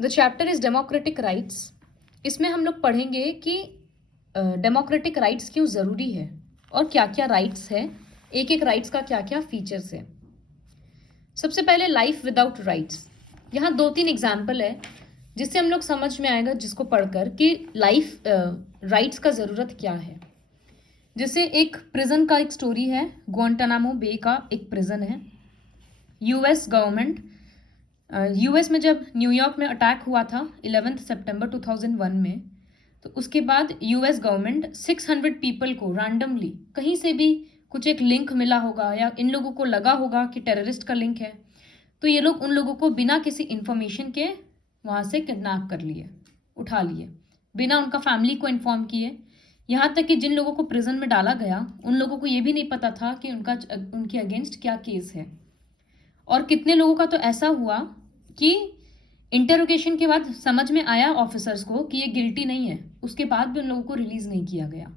The chapter is democratic rights. इसमें हम लोग पढ़ेंगे कि डेमोक्रेटिक राइट्स क्यों ज़रूरी है और क्या क्या राइट्स है, एक एक राइट्स का क्या क्या फीचर्स है। सबसे पहले लाइफ विदाउट राइट्स। यहाँ 2-3 एग्जाम्पल है जिससे हम लोग समझ में आएगा जिसको पढ़कर कि लाइफ राइट्स का ज़रूरत क्या है। जैसे एक प्रिजन का एक स्टोरी है, ग्वांटानामो बे का एक प्रिजन है। यूएस गवर्नमेंट यूएस में जब न्यूयॉर्क में अटैक हुआ था 11 सितंबर 2001 में, तो उसके बाद यूएस गवर्नमेंट 600 पीपल को रैंडमली कहीं से भी कुछ एक लिंक मिला होगा या इन लोगों को लगा होगा कि टेररिस्ट का लिंक है, तो ये लोग उन लोगों को बिना किसी इन्फॉर्मेशन के वहाँ से किडनैप कर लिए, उठा लिए, बिना उनका फैमिली को इन्फॉर्म किए। यहाँ तक कि जिन लोगों को प्रिजन में डाला गया उन लोगों को ये भी नहीं पता था कि उनके अगेंस्ट क्या केस है। और कितने लोगों का तो ऐसा हुआ कि इंटरोगेशन के बाद समझ में आया ऑफिसर्स को कि ये गिल्टी नहीं है, उसके बाद भी उन लोगों को रिलीज नहीं किया गया।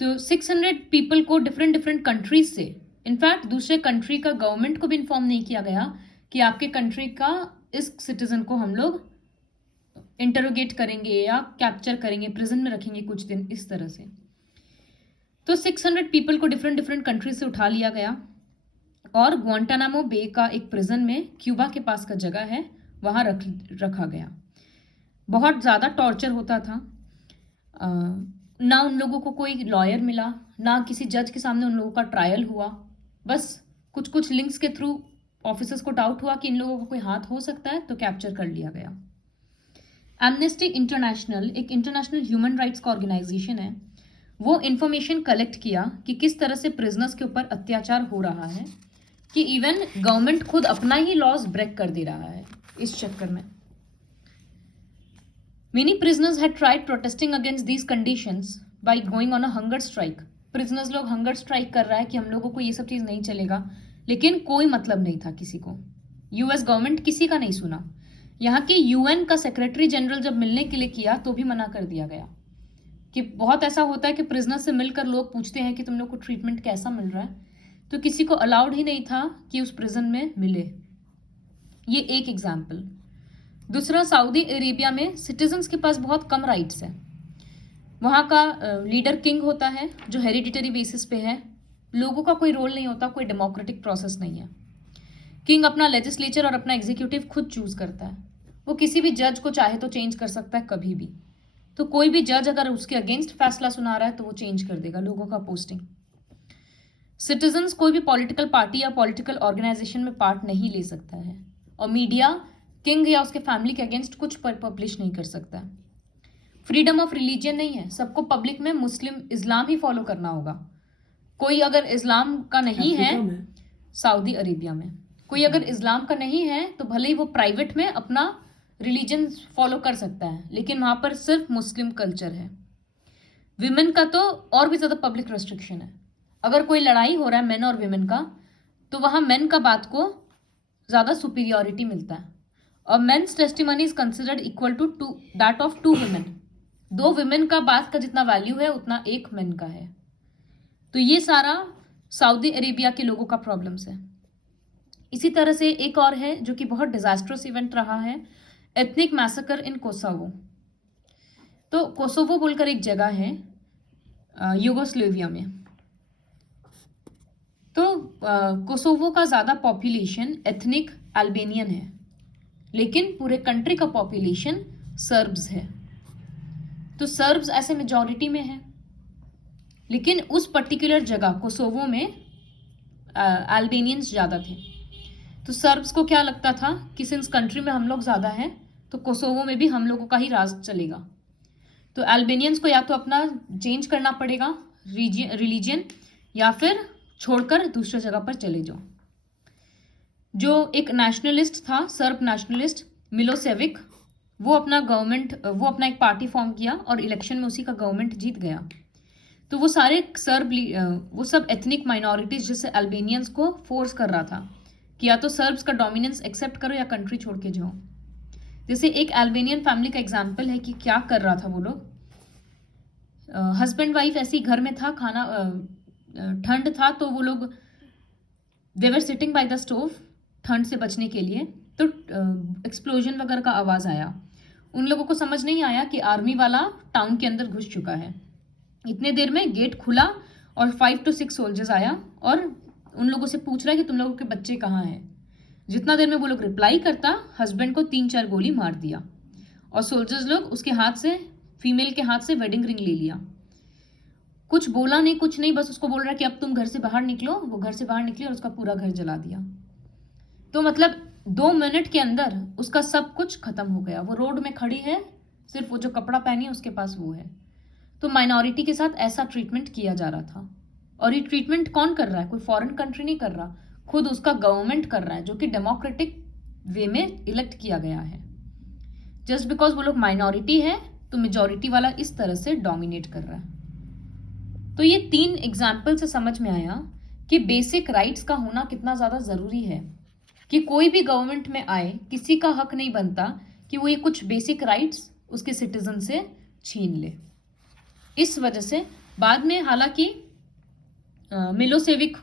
तो 600 पीपल को डिफरेंट डिफरेंट कंट्रीज से, इनफैक्ट दूसरे कंट्री का गवर्नमेंट को भी इन्फॉर्म नहीं किया गया कि आपके कंट्री का इस सिटीजन को हम लोग इंटरोगेट करेंगे या कैप्चर करेंगे, प्रिजन में रखेंगे कुछ दिन, इस तरह से। तो 600 पीपल को डिफरेंट डिफरेंट कंट्री से उठा लिया गया और ग्वांटानामो बे का एक प्रिजन में, क्यूबा के पास का जगह है, वहाँ रखा गया। बहुत ज़्यादा टॉर्चर होता था। ना उन लोगों को कोई लॉयर मिला, ना किसी जज के सामने उन लोगों का ट्रायल हुआ। बस कुछ कुछ लिंक्स के थ्रू ऑफिसर्स को डाउट हुआ कि इन लोगों का कोई हाथ हो सकता है, तो कैप्चर कर लिया गया। एमनेस्टी इंटरनेशनल एक इंटरनेशनल ह्यूमन राइट्स का ऑर्गेनाइजेशन है। वो इंफॉर्मेशन कलेक्ट किया कि किस तरह से प्रिजनर्स के ऊपर अत्याचार हो रहा है, कि इवन गवर्नमेंट खुद अपना ही लॉज ब्रेक कर दे रहा है इस चक्कर में। Many prisoners had tried protesting against these conditions by going on a hunger strike. Prisoners लोग हंगर स्ट्राइक कर रहा है कि हम लोगों को ये सब चीज़ नहीं चलेगा, लेकिन कोई मतलब नहीं था किसी को। यूएस गवर्नमेंट किसी का नहीं सुना। यहाँ के यूएन का सेक्रेटरी जनरल जब मिलने के लिए किया तो भी मना कर दिया गया। कि बहुत ऐसा होता है कि प्रिजनर से मिलकर लोग पूछते हैं कि तुम लोग को ट्रीटमेंट कैसा मिल रहा है, तो किसी को अलाउड ही नहीं था कि उस प्रिजन में मिले। ये एक एग्जाम्पल। दूसरा, सऊदी अरेबिया में सिटीजन्स के पास बहुत कम राइट्स हैं। वहाँ का लीडर किंग होता है जो हेरिडिटरी बेसिस पे है, लोगों का कोई रोल नहीं होता, कोई डेमोक्रेटिक प्रोसेस नहीं है। किंग अपना लेजिस्लेचर और अपना एग्जीक्यूटिव खुद चूज करता है। वो किसी भी जज को चाहे तो चेंज कर सकता है कभी भी। तो कोई भी जज अगर उसके अगेंस्ट फैसला सुना रहा है तो वो चेंज कर देगा लोगों का पोस्टिंग। सिटीजन्स कोई भी पॉलिटिकल पार्टी या पॉलिटिकल ऑर्गेनाइजेशन में पार्ट नहीं ले सकता है, और मीडिया किंग या उसके फैमिली के अगेंस्ट कुछ पब्लिश नहीं कर सकता। फ्रीडम ऑफ रिलीजन नहीं है, सबको पब्लिक में मुस्लिम इस्लाम ही फॉलो करना होगा। कोई अगर इस्लाम का नहीं है, सऊदी अरेबिया में कोई अगर इस्लाम का नहीं है तो भले ही वो प्राइवेट में अपना रिलीजन फॉलो कर सकता है, लेकिन वहाँ पर सिर्फ मुस्लिम कल्चर है। विमेन का तो और भी ज़्यादा पब्लिक रेस्ट्रिक्शन है। अगर कोई लड़ाई हो रहा है मेन और विमेन का, तो वहाँ मेन का बात को ज़्यादा सुपीरियरिटी मिलता है, और men's testimony is considered equal to that of 2 women. 2 women का बात का जितना वैल्यू है उतना एक मेन का है। तो ये सारा सऊदी अरेबिया के लोगों का प्रॉब्लम्स है। इसी तरह से एक और है जो कि बहुत डिजास्टर्स इवेंट रहा है, एथनिक मैसेकर इन कोसोवो। तो कोसोवो बोलकर एक जगह है यूगोस्लेविया में। तो कोसोवो का ज़्यादा पॉपुलेशन एथनिक अल्बेनियन है, लेकिन पूरे कंट्री का पॉपुलेशन सर्ब्स है। तो सर्ब्स ऐसे मेजॉरिटी में है, लेकिन उस पर्टिकुलर जगह कोसोवो में अल्बेनियंस ज़्यादा थे। तो सर्ब्स को क्या लगता था कि सिंस कंट्री में हम लोग ज़्यादा हैं तो कोसोवो में भी हम लोगों का ही राज चलेगा। तो अल्बेनियंस को या तो अपना चेंज करना पड़ेगा रिलीजन, या फिर छोड़कर दूसरे जगह पर चले जाओ। जो एक नेशनलिस्ट था, सर्ब नेशनलिस्ट मिलोसेविक, वो अपना एक पार्टी फॉर्म किया और इलेक्शन में उसी का गवर्नमेंट जीत गया। तो वो सारे वो सब एथनिक माइनॉरिटीज जैसे अल्बेनियंस को फोर्स कर रहा था कि या तो सर्ब्स का डोमिनेंस एक्सेप्ट करो या कंट्री छोड़ के जाओ। जैसे एक अल्बेनियन फैमिली का एग्जाम्पल है कि क्या कर रहा था वो लोग। हस्बैंड वाइफ ऐसे ही घर में था, खाना ठंड था तो वो लोग they were sitting by the stove ठंड से बचने के लिए, तो एक्सप्लोजन वगैरह का आवाज़ आया। उन लोगों को समझ नहीं आया कि आर्मी वाला टाउन के अंदर घुस चुका है। इतने देर में गेट खुला और 5 to 6 सोल्जर्स आया और उन लोगों से पूछ रहा है कि तुम लोगों के बच्चे कहाँ हैं। जितना देर में वो लोग रिप्लाई करता, हस्बैंड को 3-4 गोली मार दिया और सोल्जर्स लोग उसके हाथ से, फीमेल के हाथ से वेडिंग रिंग ले लिया। कुछ बोला नहीं, कुछ नहीं, बस उसको बोल रहा है कि अब तुम घर से बाहर निकलो। वो घर से बाहर निकली और उसका पूरा घर जला दिया। तो मतलब 2 मिनट के अंदर उसका सब कुछ खत्म हो गया। वो रोड में खड़ी है, सिर्फ वो जो कपड़ा पहनी है उसके पास वो है। तो माइनॉरिटी के साथ ऐसा ट्रीटमेंट किया जा रहा था। और ये ट्रीटमेंट कौन कर रहा है? कोई फॉरेन कंट्री नहीं कर रहा, खुद उसका गवर्नमेंट कर रहा है, जो कि डेमोक्रेटिक वे में इलेक्ट किया गया है। जस्ट बिकॉज वो लोग माइनॉरिटी है तो मेजॉरिटी वाला इस तरह से डोमिनेट कर रहा है। तो ये 3 एग्जाम्पल से समझ में आया कि बेसिक राइट्स का होना कितना ज़्यादा ज़रूरी है। कि कोई भी गवर्नमेंट में आए, किसी का हक नहीं बनता कि वो ये कुछ बेसिक राइट्स उसके सिटीजन से छीन ले। इस वजह से बाद में हालांकि मिलोसेविक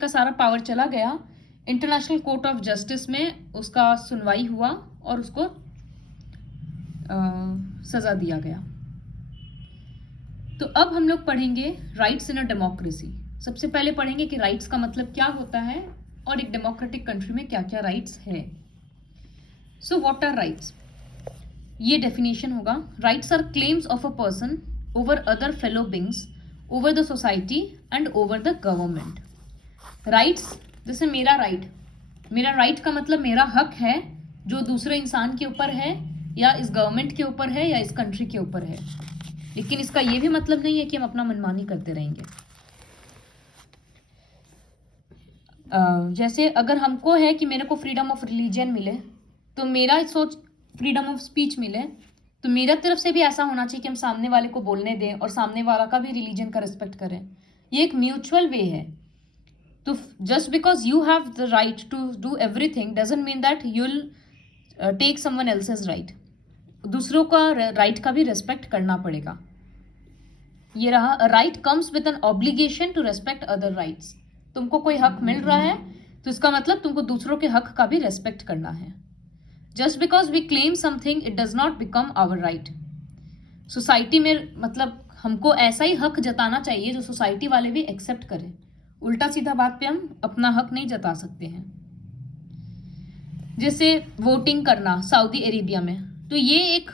का सारा पावर चला गया। इंटरनेशनल कोर्ट ऑफ जस्टिस में उसका सुनवाई हुआ और उसको सजा दिया गया। तो अब हम लोग पढ़ेंगे राइट्स इन अ डेमोक्रेसी। सबसे पहले पढ़ेंगे कि राइट्स का मतलब क्या होता है और एक डेमोक्रेटिक कंट्री में क्या क्या राइट्स है। So what are rights? ये डेफिनेशन होगा, rights are claims of a person over other fellow beings, over the society and over the government. Rights जैसे मेरा राइट का मतलब मेरा हक है जो दूसरे इंसान के ऊपर है या इस गवर्नमेंट के ऊपर है या इस कंट्री के ऊपर है। लेकिन इसका ये भी मतलब नहीं है कि हम अपना मनमानी करते रहेंगे। जैसे अगर हमको है कि मेरे को फ्रीडम ऑफ रिलीजन मिले, तो मेरा सोच फ्रीडम ऑफ स्पीच मिले, तो मेरा तरफ से भी ऐसा होना चाहिए कि हम सामने वाले को बोलने दें और सामने वाला का भी रिलीजन का रिस्पेक्ट करें। ये एक म्यूचुअल वे है। तो just because you have the right to do everything doesn't mean that you will take someone else's right. दूसरों का राइट का भी रेस्पेक्ट करना पड़ेगा। ये रहा, right comes with an obligation to respect other rights. तुमको कोई हक मिल रहा है तो इसका मतलब तुमको दूसरों के हक का भी रेस्पेक्ट करना है। Just because we claim something it does not become our right. Society में मतलब हमको ऐसा ही हक जताना चाहिए जो सोसाइटी वाले भी एक्सेप्ट करें। उल्टा सीधा बात पे हम अपना हक नहीं जता सकते हैं। जैसे वोटिंग करना सऊदी अरेबिया में, तो ये एक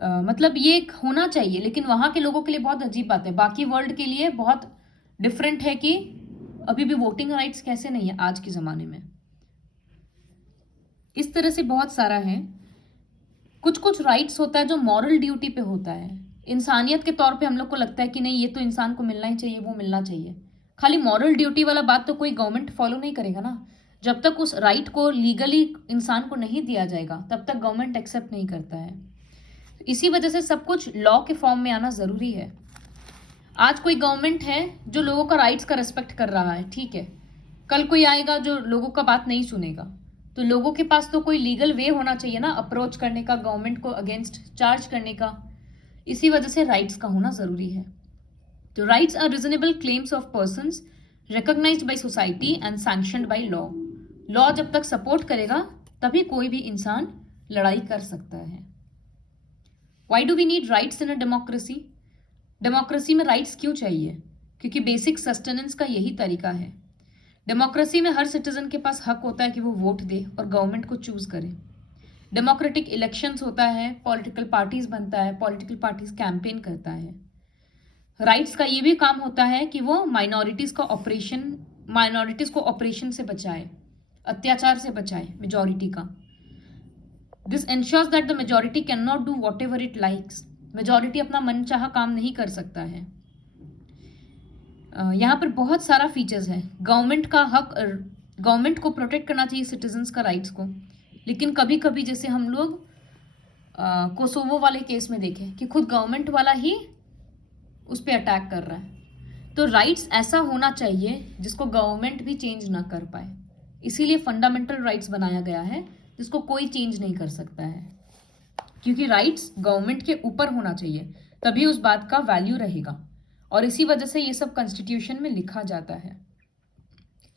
मतलब ये एक होना चाहिए, लेकिन वहाँ के लोगों के लिए बहुत अजीब बात है। बाकी वर्ल्ड के लिए बहुत डिफरेंट है कि अभी भी वोटिंग राइट्स कैसे नहीं है आज के ज़माने में। इस तरह से बहुत सारा है। कुछ कुछ राइट्स होता है जो मॉरल ड्यूटी पे होता है। इंसानियत के तौर पे हम लोग को लगता है कि नहीं, ये तो इंसान को मिलना ही चाहिए, वो मिलना चाहिए। खाली मॉरल ड्यूटी वाला बात तो कोई गवर्नमेंट फॉलो नहीं करेगा ना। जब तक उस राइट को लीगली इंसान को नहीं दिया जाएगा तब तक गवर्नमेंट एक्सेप्ट नहीं करता है। इसी वजह से सब कुछ लॉ के फॉर्म में आना ज़रूरी है। आज कोई गवर्नमेंट है जो लोगों का राइट्स का रेस्पेक्ट कर रहा है, ठीक है। कल कोई आएगा जो लोगों का बात नहीं सुनेगा, तो लोगों के पास तो कोई लीगल वे होना चाहिए ना अप्रोच करने का, गवर्नमेंट को अगेंस्ट चार्ज करने का। इसी वजह से राइट्स का होना ज़रूरी है। तो rights are reasonable claims of persons recognised by society and sanctioned by law. Law जब तक सपोर्ट करेगा तभी कोई भी इंसान लड़ाई कर सकता है। Why do we need rights in a democracy? Democracy में राइट्स क्यों चाहिए? क्योंकि बेसिक सस्टेनेंस का यही तरीका है। डेमोक्रेसी में हर सिटीजन के पास हक होता है कि वो वोट दे और गवर्नमेंट को चूज करे। डेमोक्रेटिक इलेक्शंस होता है, पॉलिटिकल पार्टीज बनता है, पॉलिटिकल पार्टीज कैंपेन करता है। राइट्स का ये भी काम होता है कि वो माइनॉरिटीज को ऑपरेशन से बचाए, अत्याचार से बचाए मेजॉरिटी का। This ensures that the majority can not do what ever it likes. Majority अपना मनचाहा काम नहीं कर सकता है। यहाँ पर बहुत सारा फीचर्स है। गवर्नमेंट को प्रोटेक्ट करना चाहिए सिटीजन्स का राइट्स को, लेकिन कभी कभी जैसे हम लोग कोसोवो वाले केस में देखें कि खुद गवर्नमेंट वाला ही उस पर अटैक कर रहा है। तो राइट्स ऐसा होना चाहिए जिसको गवर्नमेंट भी चेंज ना कर पाए। इसीलिए फंडामेंटल राइट्स बनाया गया है जिसको कोई चेंज नहीं कर सकता है, क्योंकि राइट्स गवर्नमेंट के ऊपर होना चाहिए, तभी उस बात का वैल्यू रहेगा। और इसी वजह से ये सब कॉन्स्टिट्यूशन में लिखा जाता है।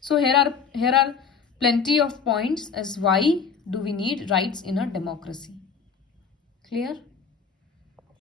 So here are plenty of points as why do we need rights in a democracy. Clear?